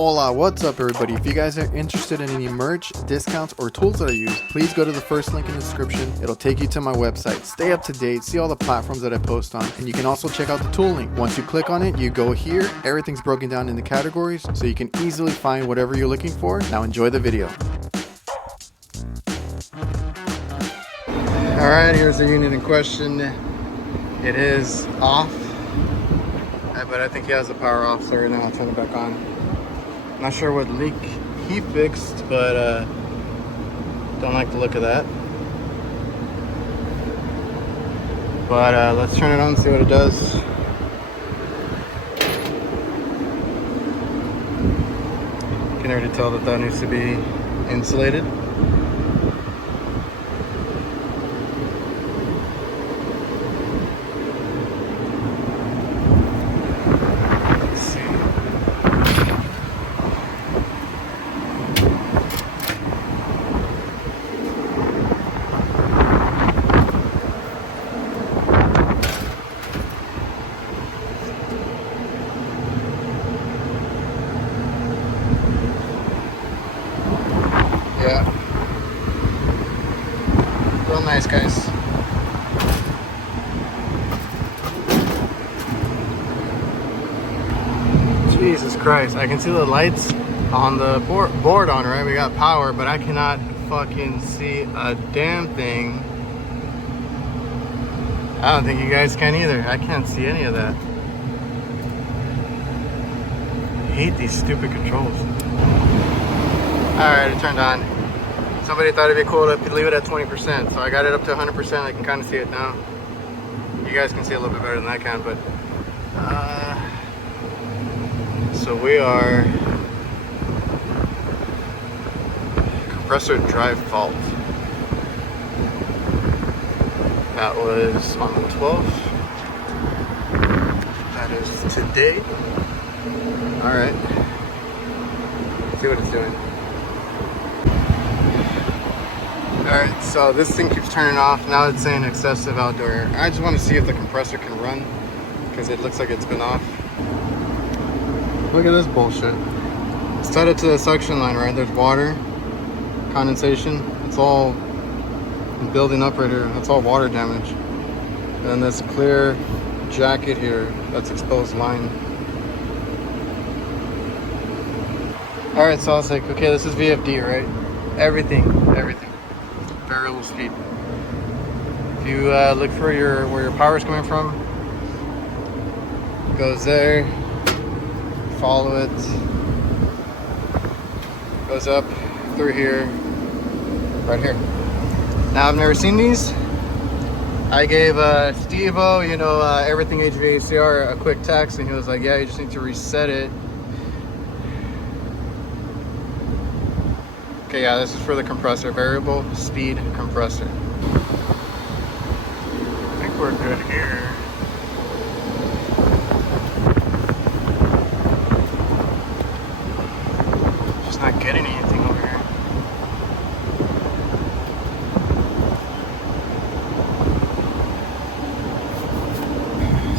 Hola, what's up everybody? If you guys are interested in any merch, discounts, or tools that I use, please go to the first link in the description. It'll take you to my website. Stay up to date, see all the platforms that I post on, and you can also check out the tool link. Once you click on it, you go here. Everything's broken down into categories, so you can easily find whatever you're looking for. Now enjoy the video. Alright, here's the unit in question. It is off, but I think he has the power off, so right now I'll turn it back on. Not sure what leak he fixed, but don't like the look of that. But let's turn it on and see what it does. You can already tell that that needs to be insulated. Yeah, real nice, guys. Jesus Christ, I can see the lights on the board on, right? We got power, but I cannot fucking see a damn thing. I don't think you guys can either. I can't see any of that. I hate these stupid controls. Alright, it turned on. Somebody thought it'd be cool to leave it at 20%, so I got it up to 100%. I can kind of see it now. You guys can see a little bit better than I can, but so we are compressor drive fault. That was on the 12th. That is today. Alright. See what it's doing. Alright, so this thing keeps turning off. Now it's saying excessive outdoor air. I just want to see if the compressor can run, because it looks like it's been off. Look at this bullshit. It's tied up to the suction line, right? There's water, condensation. It's all building up right here. That's all water damage. And this clear jacket here, that's exposed line. Alright, so I was like, okay, this is VFD, right? Everything. Variable speed. If you look for where your power is coming from, it goes there, follow it, goes up through here, right here. Now I've never seen these. I gave Steve-O, everything HVACR, a quick text, and he was like, yeah, you just need to reset it. Okay, yeah, this is for the compressor, variable speed compressor. I think we're good here. Just not getting anything over here.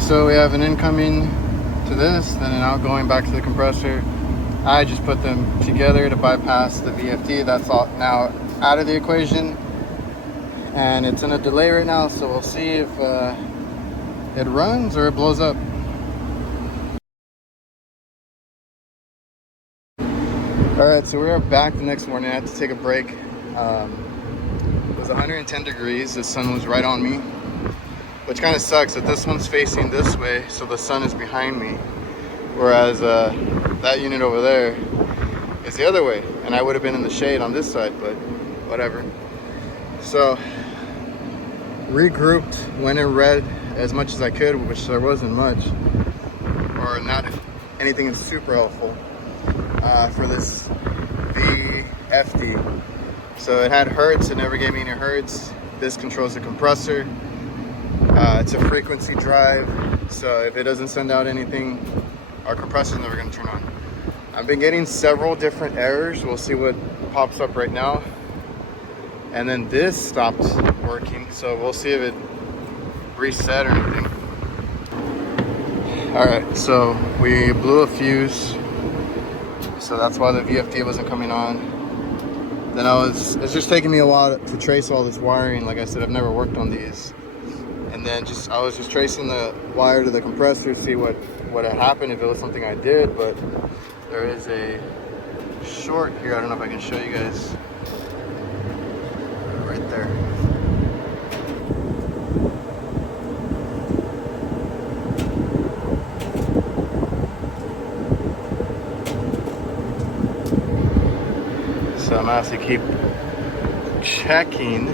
So we have an incoming to this, then an outgoing back to the compressor. I just put them together to bypass the VFD. That's all now out of the equation, and it's in a delay right now, so we'll see if it runs or it blows up. Alright, so we are back the next morning. I had to take a break. It was 110 degrees. The sun was right on me, which kind of sucks that this one's facing this way, so the sun is behind me, whereas that unit over there is the other way, and I would have been in the shade on this side, but whatever. So regrouped, went and read as much as I could, which there wasn't much, or not anything super helpful for this VFD. So it had hertz, it never gave me any hertz. This controls the compressor. It's a frequency drive, so if it doesn't send out anything, our compressor is never going to turn on. I've been getting several different errors. We'll see what pops up right now. And then this stopped working, so we'll see if it reset or anything. All right, so we blew a fuse So that's why the VFD wasn't coming on. Then it's just taking me a while to trace all this wiring. Like I said, I've never worked on these. And then I was just tracing the wire to the compressor to see what had happened, if it was something I did. But there is a short here. I don't know if I can show you guys. Right there. So I'm gonna have to keep checking,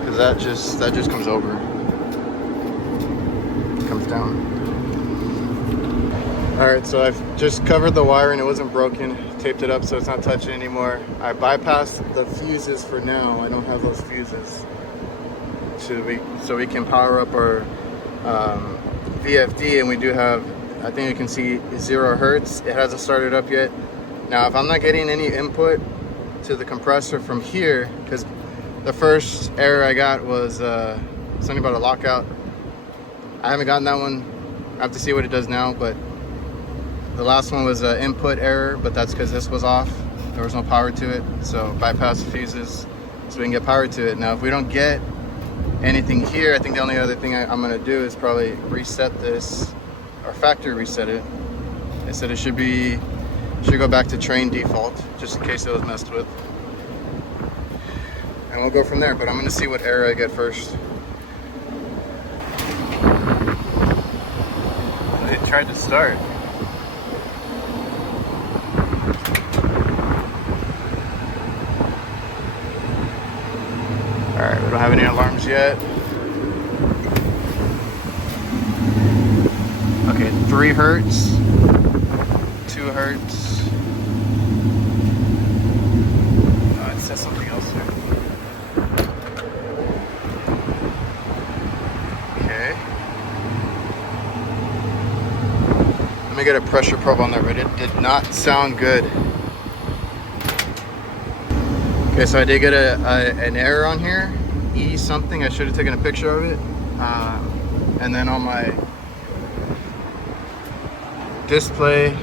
because that just comes over, comes down. All right, so I've just covered the wire and it wasn't broken, taped it up so it's not touching anymore. I bypassed the fuses for now. I don't have those fuses, so we can power up our VFD, and we do have, I think you can see 0 hertz. It hasn't started up yet. Now, if I'm not getting any input to the compressor from here, because the first error I got was something about a lockout. I haven't gotten that one. I have to see what it does now, but the last one was an input error, but that's because this was off. There was no power to it, so bypass the fuses so we can get power to it. Now, if we don't get anything here, I think the only other thing I'm gonna do is probably reset this, or factory reset it. They said it should go back to train default, just in case it was messed with. And we'll go from there, but I'm gonna see what error I get first. It tried to start. All right, we don't have any alarms yet. Okay, 3 hertz, 2 hertz. Oh, it says something else there. Okay. Let me get a pressure probe on there, but it did not sound good. Okay, so I did get an error on here, E something. I should have taken a picture of it. And then on my display,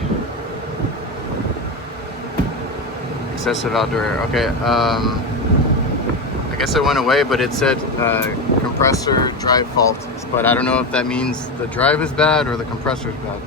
excessive outdoor air. Okay, I guess it went away, but it said compressor drive fault. But I don't know if that means the drive is bad or the compressor is bad.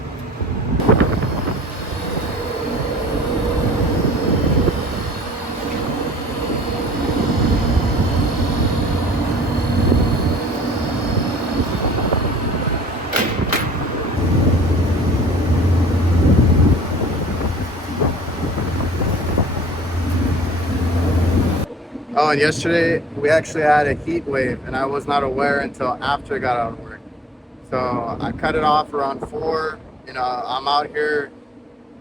Oh, and yesterday we actually had a heat wave, and I was not aware until after I got out of work. So I cut it off around 4. You know, I'm out here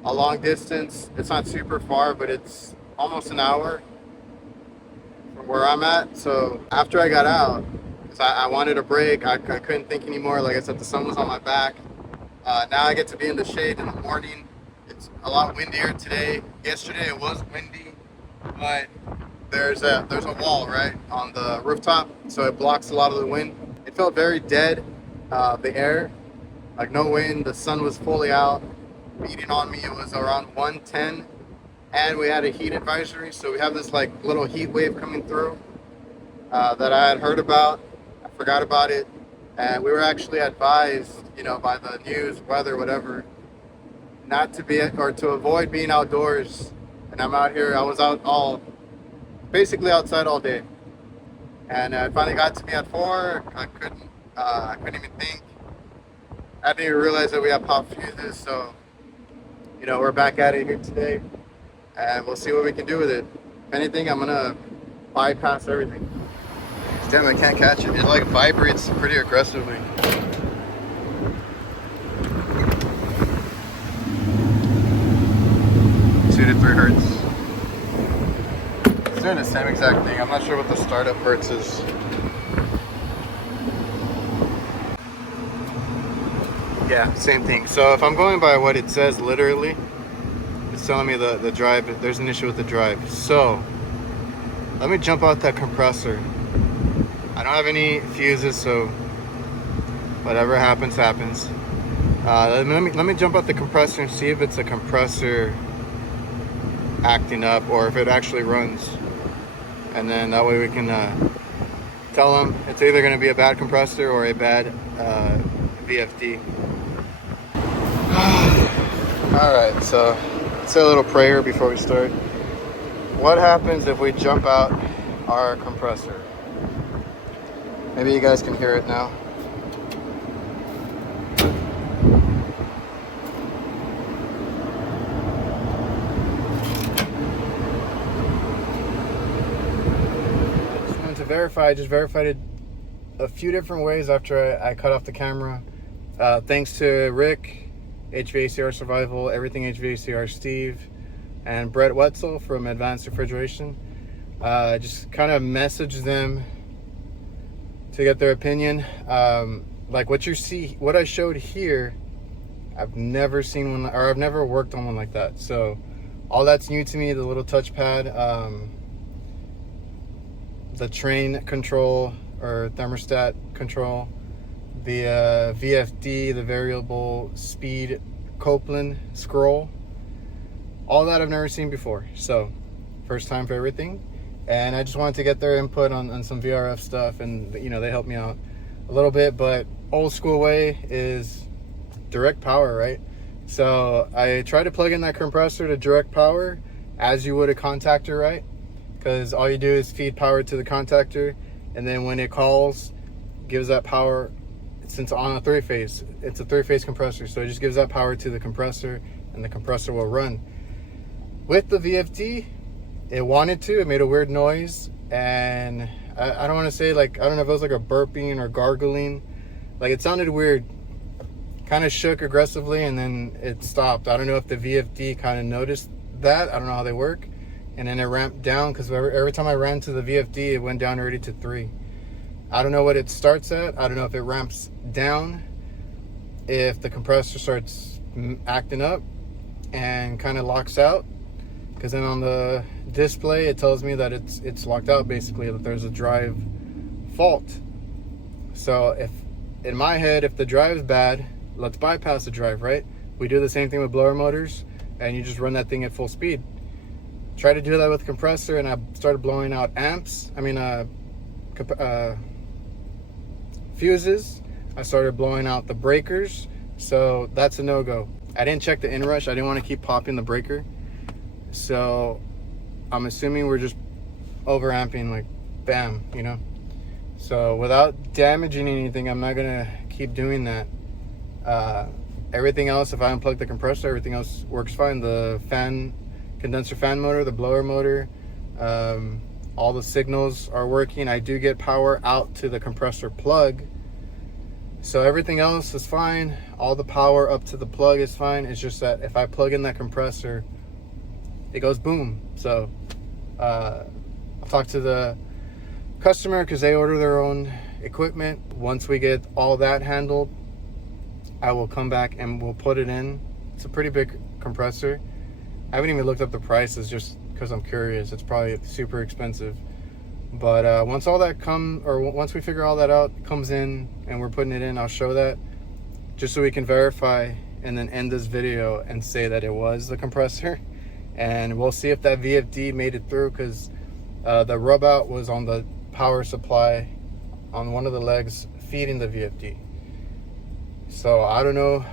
a long distance. It's not super far, but it's almost an hour from where I'm at. So after I got out, because I wanted a break, I couldn't think anymore. Like I said, the sun was on my back. Now I get to be in the shade in the morning. It's a lot windier today. Yesterday it was windy, but there's a wall right on the rooftop, so it blocks a lot of the wind. It felt very dead, the air, like no wind. The sun was fully out, beating on me. It was around 110, and we had a heat advisory, so we have this like little heat wave coming through that I had heard about. I forgot about it, and we were actually advised, you know, by the news, weather, whatever, not to be, or to avoid being outdoors. And I'm out here. I was basically outside all day, and it finally got to me at 4. I couldn't even think. I didn't even realize that we have pop fuses. So, you know, we're back at it here today, and we'll see what we can do with it. If anything, I'm gonna bypass everything. Damn, I can't catch it. It like vibrates pretty aggressively. Two to 3 hertz. Doing the same exact thing. I'm not sure what the startup hertz is. Yeah, same thing. So if I'm going by what it says literally, it's telling me the drive, there's an issue with the drive. So let me jump out that compressor. I don't have any fuses, so whatever happens, happens. Let me jump out the compressor and see if it's a compressor acting up or if it actually runs. And then that way we can tell them it's either going to be a bad compressor or a bad VFD. Alright, so let's say a little prayer before we start. What happens if we jump out our compressor? Maybe you guys can hear it now. I just wanted to verify. I just verified it a few different ways after I cut off the camera. Thanks to Rick, HVACR Survival, Everything HVACR Steve, and Brett Wetzel from Advanced Refrigeration. Just kind of messaged them to get their opinion. Like what you see, what I showed here, I've never seen one, or I've never worked on one like that. So all that's new to me, the little touchpad, the train control or thermostat control, the VFD, the variable speed Copeland scroll, all that I've never seen before. So first time for everything. And I just wanted to get their input on some VRF stuff, and you know, they helped me out a little bit, but old school way is direct power, right? So I tried to plug in that compressor to direct power as you would a contactor, right? Because all you do is feed power to the contactor, and then when it calls, gives that power. Since on a three-phase, it's a three-phase compressor, so it just gives that power to the compressor, and the compressor will run. With the VFD, it wanted to. It made a weird noise, and I don't want to say, like, I don't know if it was like a burping or gargling. Like, it sounded weird. Kind of shook aggressively, and then it stopped. I don't know if the VFD kind of noticed that. I don't know how they work. And then it ramped down, because every time I ran to the VFD, it went down already to 3. I don't know what it starts at. I don't know if it ramps down, if the compressor starts acting up and kind of locks out. Because then on the display, it tells me that it's locked out, basically, that there's a drive fault. So if, in my head, if the drive's bad, let's bypass the drive, right? We do the same thing with blower motors, and you just run that thing at full speed. Try to do that with the compressor, and I started blowing out fuses. I started blowing out the breakers, so that's a no-go. I didn't check the inrush. I didn't want to keep popping the breaker. So I'm assuming we're just overamping, like bam, you know. So without damaging anything, I'm not gonna keep doing that. Everything else, if I unplug the compressor, everything else works fine. The fan, condenser fan motor, the blower motor, all the signals are working. I do get power out to the compressor plug, so everything else is fine. All the power up to the plug is fine. It's just that if I plug in that compressor, it goes boom. So I'll talk to the customer, because they order their own equipment. Once we get all that handled, I will come back and we'll put it in. It's a pretty big compressor. I haven't even looked up the prices, just because I'm curious. It's probably super expensive. But once all that once we figure all that out, comes in and we're putting it in, I'll show that, just so we can verify and then end this video and say that it was the compressor. And we'll see if that VFD made it through, because the rub out was on the power supply on one of the legs feeding the VFD. So I don't know.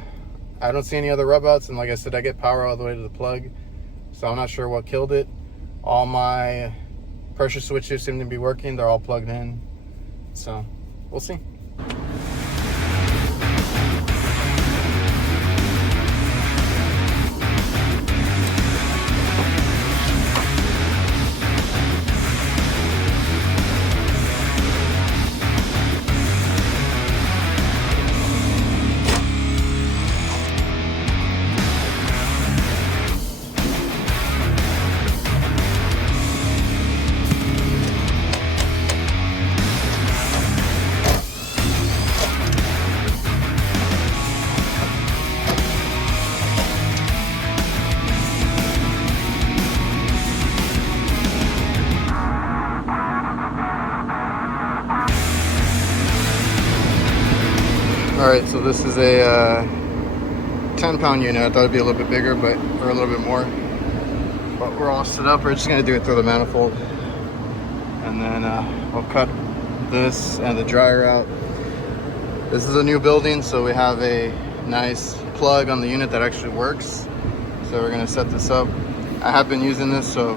I don't see any other rub outs, and like I said, I get power all the way to the plug. So I'm not sure what killed it. All my pressure switches seem to be working. They're all plugged in. So we'll see. All right, so this is a 10-pound unit. I thought it'd be a little bit bigger, or a little bit more. But we're all set up. We're just gonna do it through the manifold, and then we'll cut this and the dryer out. This is a new building, so we have a nice plug on the unit that actually works. So we're gonna set this up. I have been using this, so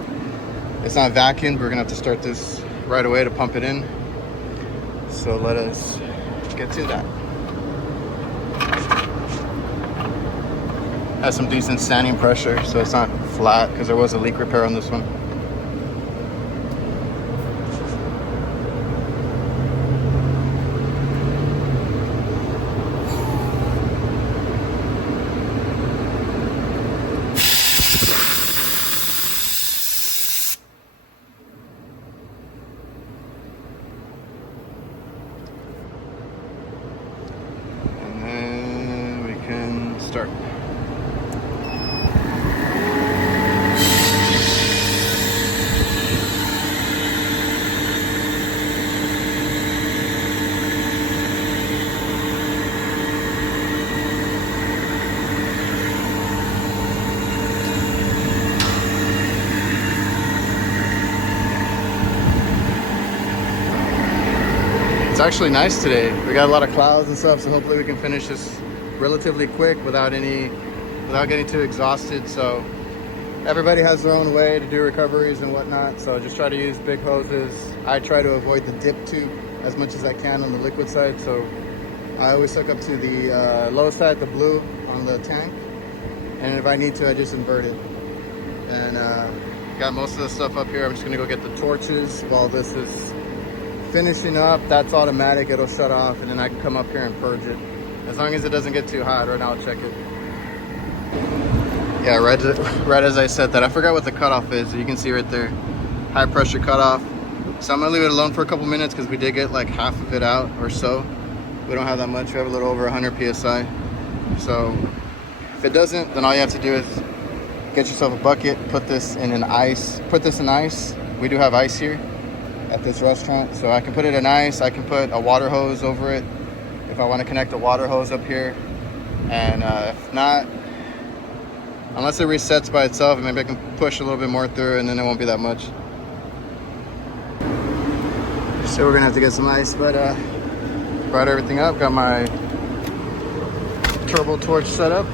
it's not vacuumed. We're gonna have to start this right away to pump it in. So let us get to that. Has some decent standing pressure, so it's not flat, because there was a leak repair on this one. And then we can start. It's actually nice today. We got a lot of clouds and stuff, so hopefully we can finish this relatively quick without getting too exhausted. So everybody has their own way to do recoveries and whatnot, so just try to use big hoses. I try to avoid the dip tube as much as I can on the liquid side, so I always hook up to the low side, the blue on the tank, and if I need to, I just invert it. And got most of the stuff up here. I'm just gonna go get the torches while this is finishing up. That's automatic, it'll shut off, and then I can come up here and purge it. As long as it doesn't get too hot. Right now I'll check it. Yeah, right as I said that, I forgot what the cutoff is. You can see right there, high pressure cutoff. So I'm gonna leave it alone for a couple minutes, because we did get like half of it out or so. We don't have that much. We have a little over 100 psi. So if it doesn't, then all you have to do is get yourself a bucket, put this in ice. We do have ice here at this restaurant, so I can put it in ice. I can put a water hose over it if I want to connect a water hose up here, and if not, unless it resets by itself, maybe I can push a little bit more through, and then it won't be that much. So we're gonna have to get some ice, but brought everything up. Got my turbo torch set up.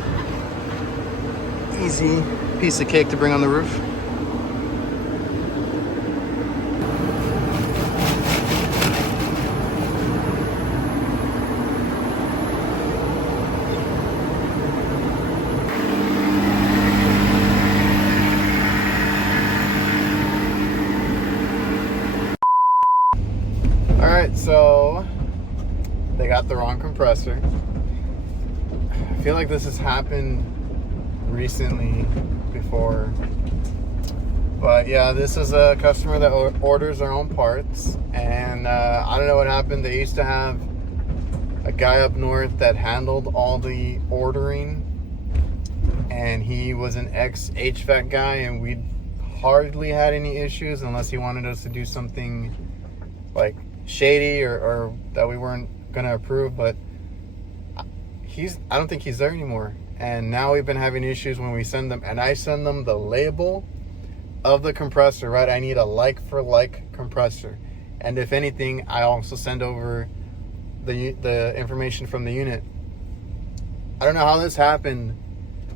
Easy piece of cake to bring on the roof. Alright, so they got the wrong compressor. I feel like this has happened recently before. But yeah, this is a customer that orders their own parts. And I don't know what happened. They used to have a guy up north that handled all the ordering. And he was an ex-HVAC guy, and we hardly had any issues unless he wanted us to do something like shady or that we weren't gonna approve. But I don't think he's there anymore, and now we've been having issues when we send them, and I send them the label of the compressor, right? I need a like for like compressor, and if anything, I also send over the information from the unit. I don't know how this happened.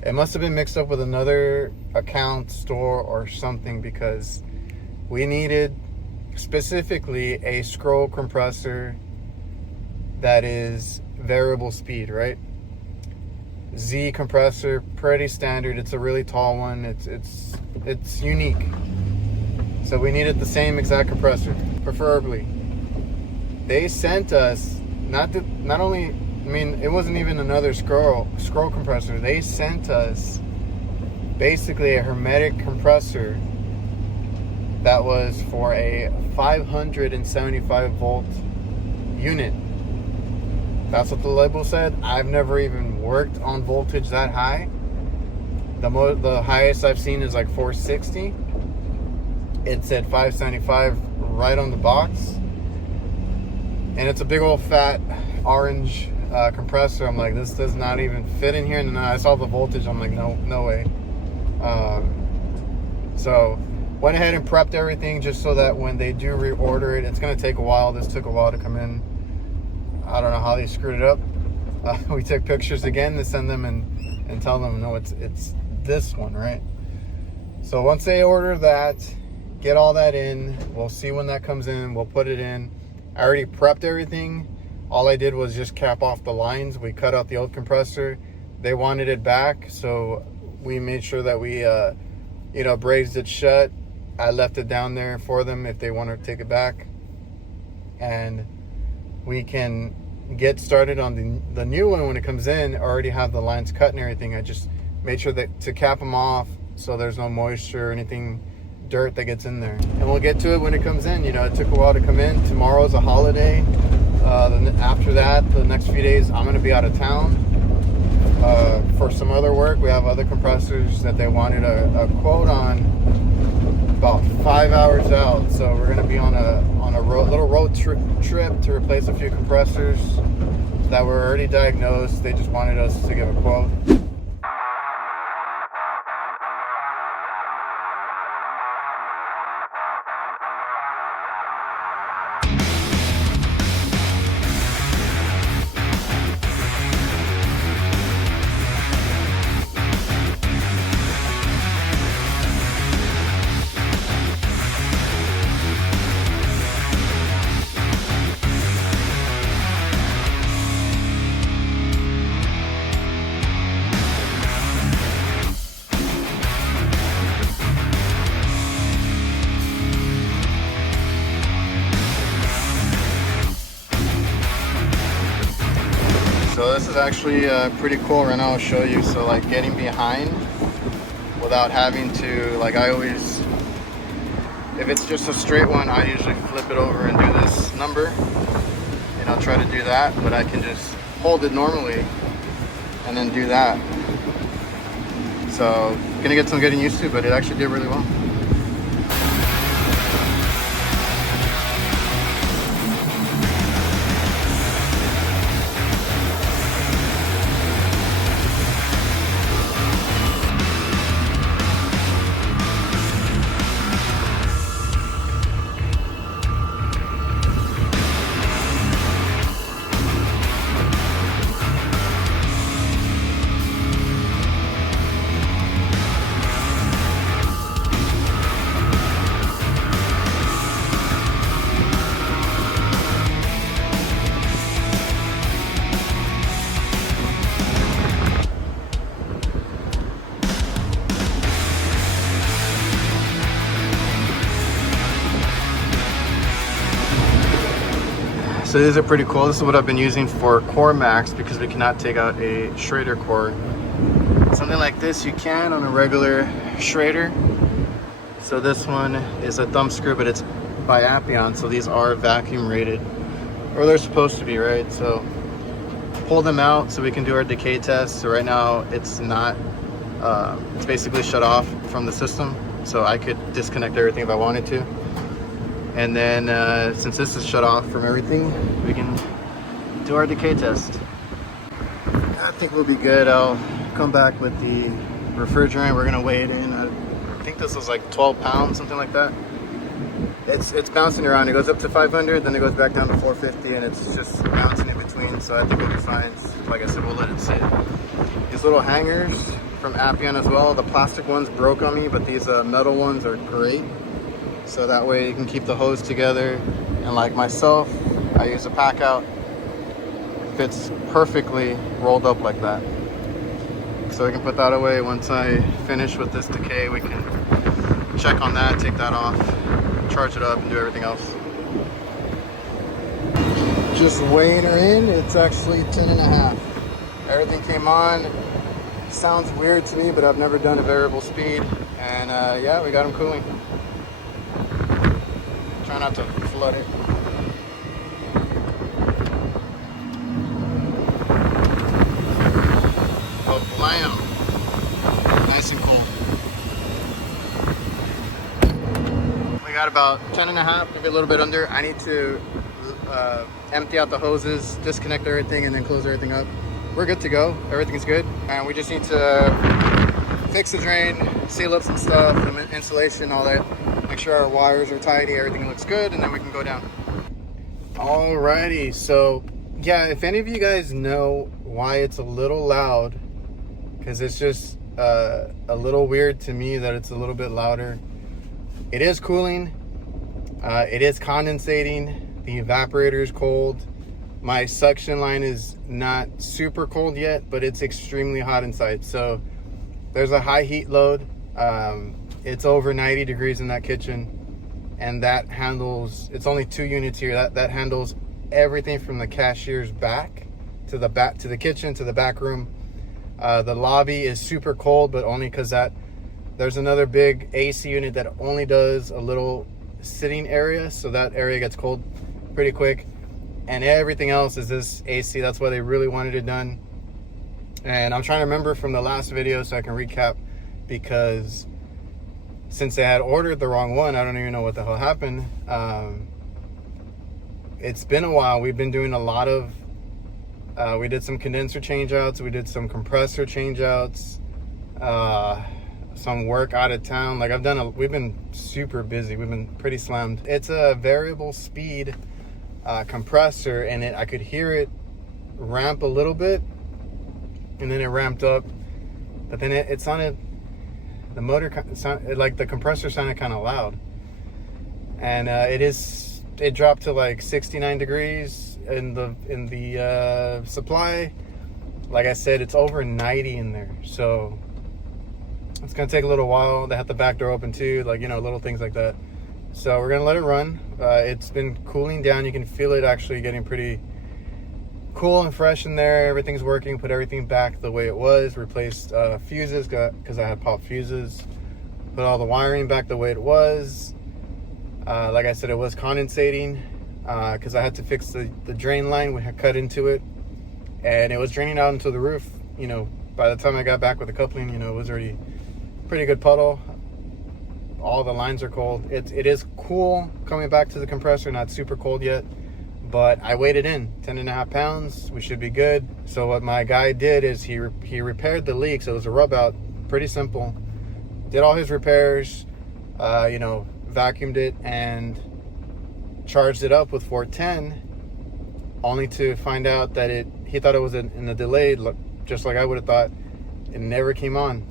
It must have been mixed up with another account, store, or something, because we needed specifically a scroll compressor that is variable speed, right? Z compressor, pretty standard. It's a really tall one. It's unique. So we needed the same exact compressor, preferably. They sent us not only, I mean, it wasn't even another scroll compressor. They sent us basically a hermetic compressor that was for a 575 volt unit. That's what the label said. I've never even worked on voltage that high. The highest I've seen is like 460. It said 575 right on the box. And it's a big old fat orange compressor. I'm like, this does not even fit in here. And then I saw the voltage. I'm like, no way. So went ahead and prepped everything just so that when they do reorder it, it's going to take a while. This took a while to come in. I don't know how they screwed it up. We took pictures again to send them and tell them, no, it's this one, right? So once they order that, get all that in, we'll see when that comes in, we'll put it in. I already prepped everything. All I did was just cap off the lines. We cut out the old compressor. They wanted it back, so we made sure that we brazed it shut. I left it down there for them if they want to take it back, and we can get started on the new one. When it comes in, I already have the lines cut and everything. I just made sure that to cap them off so there's no moisture or anything, dirt that gets in there. And we'll get to it when it comes in. It took a while to come in. Tomorrow's a holiday. Then after that, the next few days, I'm going to be out of town for some other work. We have other compressors that they wanted a quote on about 5 hours out. So we're going to be on a little road trip to replace a few compressors that were already diagnosed. They just wanted us to give a quote. So this is actually pretty cool. Right now I'll show you. So like getting behind without having to, like, I always, if it's just a straight one, I usually flip it over and do this number, and I'll try to do that, but I can just hold it normally and then do that. So gonna get some getting used to, but it actually did really well. So these are pretty cool. This is what I've been using for core max because we cannot take out a Schrader core. Something like this you can on a regular Schrader. So this one is a thumb screw, but it's by Appian, so these are vacuum rated, or they're supposed to be, right? So pull them out so we can do our decay test. So right now it's not, it's basically shut off from the system, so I could disconnect everything if I wanted to. And then since this is shut off from everything, we can do our decay test. I think we'll be good. I'll come back with the refrigerant. We're gonna weigh it in. I think this was like 12 pounds, something like that. It's bouncing around. It goes up to 500, then it goes back down to 450, and it's just bouncing in between. So I think we'll be fine. Like I said, we'll let it sit. These little hangers from Appian as well. The plastic ones broke on me, but these metal ones are great. So that way you can keep the hose together. And like myself, I use a pack out. It fits perfectly rolled up like that. So we can put that away. Once I finish with this decay, we can check on that, take that off, charge it up, and do everything else. Just weighing her in, it's actually 10.5. Everything came on. Sounds weird to me, but I've never done a variable speed. And yeah, we got them cooling. Try not to flood it. Oh, blam. Nice and cool. We got about 10.5, maybe a little bit under. I need to empty out the hoses, disconnect everything, and then close everything up. We're good to go. Everything's good. And we just need to fix the drain, seal up some stuff, insulation, all that. Make sure our wires are tidy, everything looks good, and then we can go down. Alrighty, so yeah, if any of you guys know why it's a little loud, because it's just a little weird to me that it's a little bit louder. It is cooling. It is condensating. The evaporator is cold. My suction line is not super cold yet, but it's extremely hot inside. So there's a high heat load. It's over 90 degrees in that kitchen, and that handles, it's only 2 units here. That handles everything from the cashier's back to the kitchen to the back room. The lobby is super cold, but only because there's another big AC unit that only does a little sitting area, so that area gets cold pretty quick. And everything else is this AC. That's why they really wanted it done. And I'm trying to remember from the last video so I can recap, because since they had ordered the wrong one, I don't even know what the hell happened. It's been a while. We've been doing a lot of we did some condenser changeouts, we did some compressor changeouts, some work out of town. Like we've been super busy. We've been pretty slammed. It's a variable speed compressor, and I could hear it ramp a little bit, and then it ramped up, but then it sounded, the motor sounded like the compressor sounded kind of loud, and it dropped to like 69 degrees in the supply. Like I said, it's over 90 in there, so it's gonna take a little while. They have the back door open too, like, you know, little things like that. So we're gonna let it run. It's been cooling down. You can feel it actually getting pretty cool and fresh in there. Everything's working. Put everything back the way it was. Replaced fuses because I had popped fuses. Put all the wiring back the way it was. Like I said, it was condensating because I had to fix the drain line. We had cut into it, and it was draining out into the roof. You know, by the time I got back with the coupling, you know, it was already pretty good puddle. All the lines are cold. It is cool coming back to the compressor, not super cold yet, but I weighed it in 10.5 pounds. We should be good. So what my guy did is he repaired the leak. So it was a rub out, pretty simple. Did all his repairs, you know, vacuumed it and charged it up with 410, only to find out that he thought it was in the delayed, just like I would have thought. It never came on.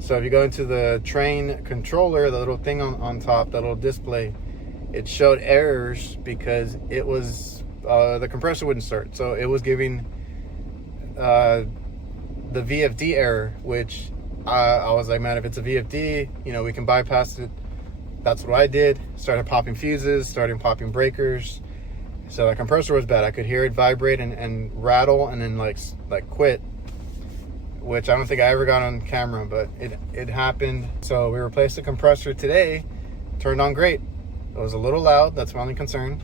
So if you go into the train controller, the little thing on top, that little display, it showed errors because it was the compressor wouldn't start. So it was giving the VFD error, which I was like, man, if it's a VFD, you know, we can bypass it. That's what I did. Started popping fuses, started popping breakers. So the compressor was bad. I could hear it vibrate and rattle, and then like quit, which I don't think I ever got on camera, but it happened. So we replaced the compressor today. Turned on great. It was a little loud. That's my only concern.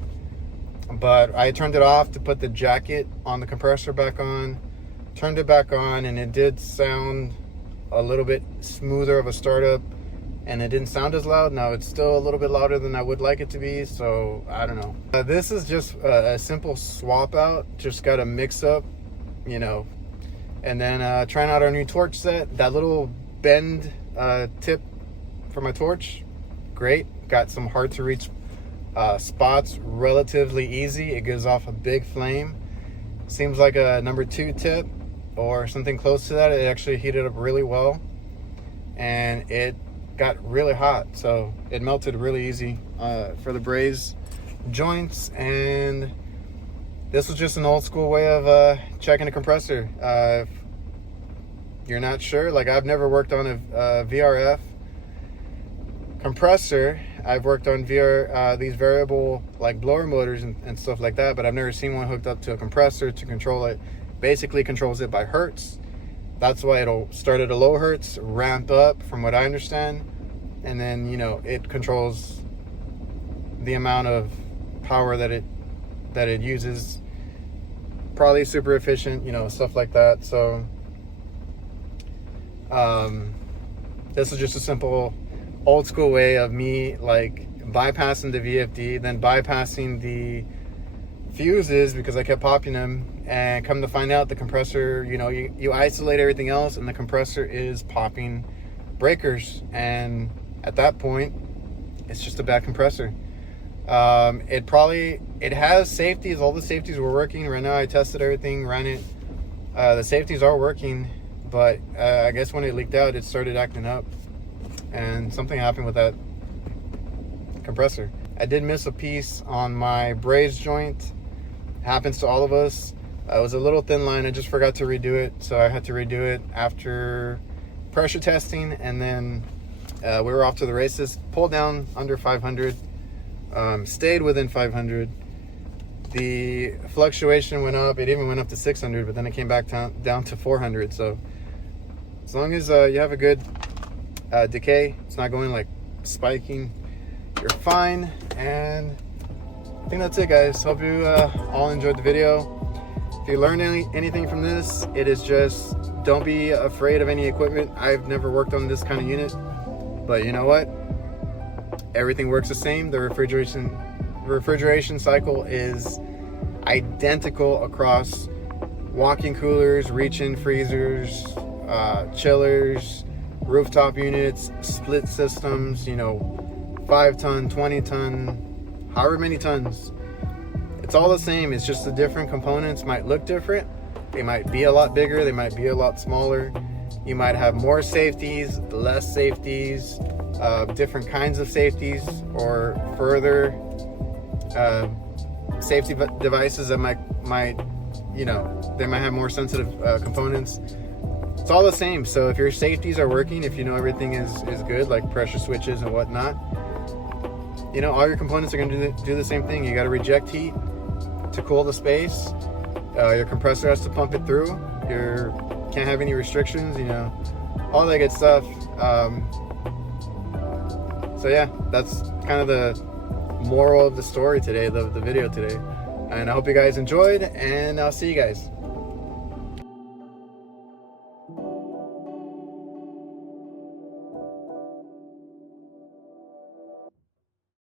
But I turned it off to put the jacket on the compressor back on. Turned it back on, and it did sound a little bit smoother of a startup, and it didn't sound as loud. Now it's still a little bit louder than I would like it to be, so I don't know. This is just a simple swap out. Just got to mix up, you know. And then trying out our new torch set. That little bend tip for my torch, great. Got some hard to reach spots, relatively easy. It gives off a big flame. Seems like a number 2 tip or something close to that. It actually heated up really well, and it got really hot, so it melted really easy for the braze joints. And this was just an old school way of checking a compressor. If you're not sure, like, I've never worked on a VRF compressor. I've worked on these variable like blower motors and stuff like that, but I've never seen one hooked up to a compressor to control it. Basically controls it by hertz. That's why it'll start at a low hertz, ramp up from what I understand, and then, you know, it controls the amount of power that it uses. Probably super efficient, you know, stuff like that. So this is just a simple old school way of me like bypassing the VFD, then bypassing the fuses because I kept popping them, and come to find out the compressor, you know, you isolate everything else and the compressor is popping breakers, and at that point it's just a bad compressor. It has safeties. All the safeties were working. Right now I tested everything, ran it. The safeties are working, but I guess when it leaked out, it started acting up, and something happened with that compressor. I did miss a piece on my braze joint. Happens to all of us. It was a little thin line. I just forgot to redo it, so I had to redo it after pressure testing, and then we were off to the races. Pulled down under 500, stayed within 500. The fluctuation went up. It even went up to 600, but then it came back down to 400. So as long as you have a good decay, it's not going like spiking, you're fine. And I think that's it, guys. Hope you all enjoyed the video. If you learned anything from this, it is just don't be afraid of any equipment. I've never worked on this kind of unit, but you know what? Everything works the same. The refrigeration cycle is identical across walk-in coolers, reach-in freezers, chillers, rooftop units, split systems, you know, 5-ton, 20-ton, however many tons. It's all the same. It's just the different components might look different. They might be a lot bigger, they might be a lot smaller. You might have more safeties, less safeties, different kinds of safeties, or further safety devices that might, you know, they might have more sensitive components. It's all the same. So if your safeties are working, if you know everything is good, like pressure switches and whatnot, you know, all your components are going to do the same thing. You got to reject heat to cool the space. Your compressor has to pump it through. You can't have any restrictions, you know, all that good stuff. So yeah, that's kind of the moral of the story today, the video today. And I hope you guys enjoyed, and I'll see you guys.